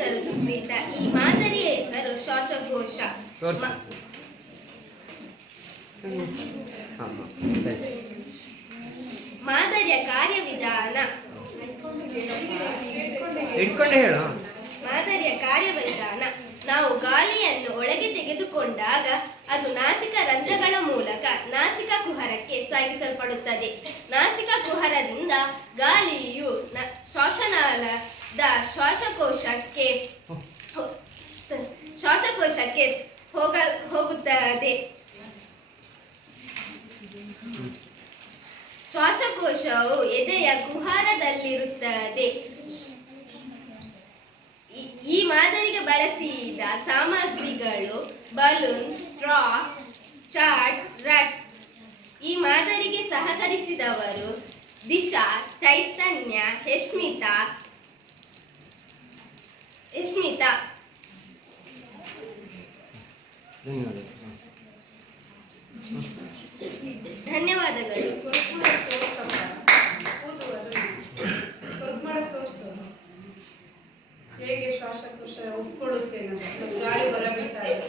ಹೆಸರು ಸುಪ್ರೀತ ಈ ಮಾದರಿಯ ಹೆಸರು ಶ್ವಾಸಕೋಶ ಮಾದರಿಯ ಕಾರ್ಯವಿಧಾನ. ಮಾದರಿಯ ಕಾರ್ಯವಿಧಾನ. ನಾವು ಗಾಳಿಯನ್ನು ಒಳಗೆ ತೆಗೆದುಕೊಂಡಾಗ ಅದು ನಾಸಿಕ ರಂಧ್ರಗಳ ಮೂಲಕ ನಾಸಿಕ ಕುಹರಕ್ಕೆ ಸಾಗಿಸಲ್ಪಡುತ್ತದೆ. ನಾಸಿಕ ಕುಹರದಿಂದ ಗಾಳಿಯು ನ- ಶ್ವಾಸನಾಳದ ಶ್ವಾಸಕೋಶಕ್ಕೆ ಶ್ವಾಸಕೋಶಕ್ಕೆ ಹೋಗ, ಹೋಗುತ್ತದೆ. ಶ್ವಾಸಕೋಶವು ಎದೆಯ ಕುಹಾರದಲ್ಲಿರುತ್ತದೆ ಈ- ಮಾದರಿಗೆ ಬಳಸಿದ ಸಾಮಗ್ರಿಗಳು ಬಲೂನ್ ಸ್ಟ್ರಾ ಚಾಟ್, ರಟ್. ಈ ಮಾದರಿಗೆ ಸಹಕರಿಸಿದವರು ದಿಶಾ, ಚೈತನ್ಯ ಯಶ್ಮಿತಾ ಧನ್ಯವಾದಗಳು. ಧನ್ಯವಾದಗಳು ಹೇಗೆ ಶ್ವಾಸಕೋಶ ಒಪ್ಕೊಳ್ಳುತ್ತೆ ನಮ್ಮ ಗಾಳಿ ಬರಬೇಕಾದ್ರೆ.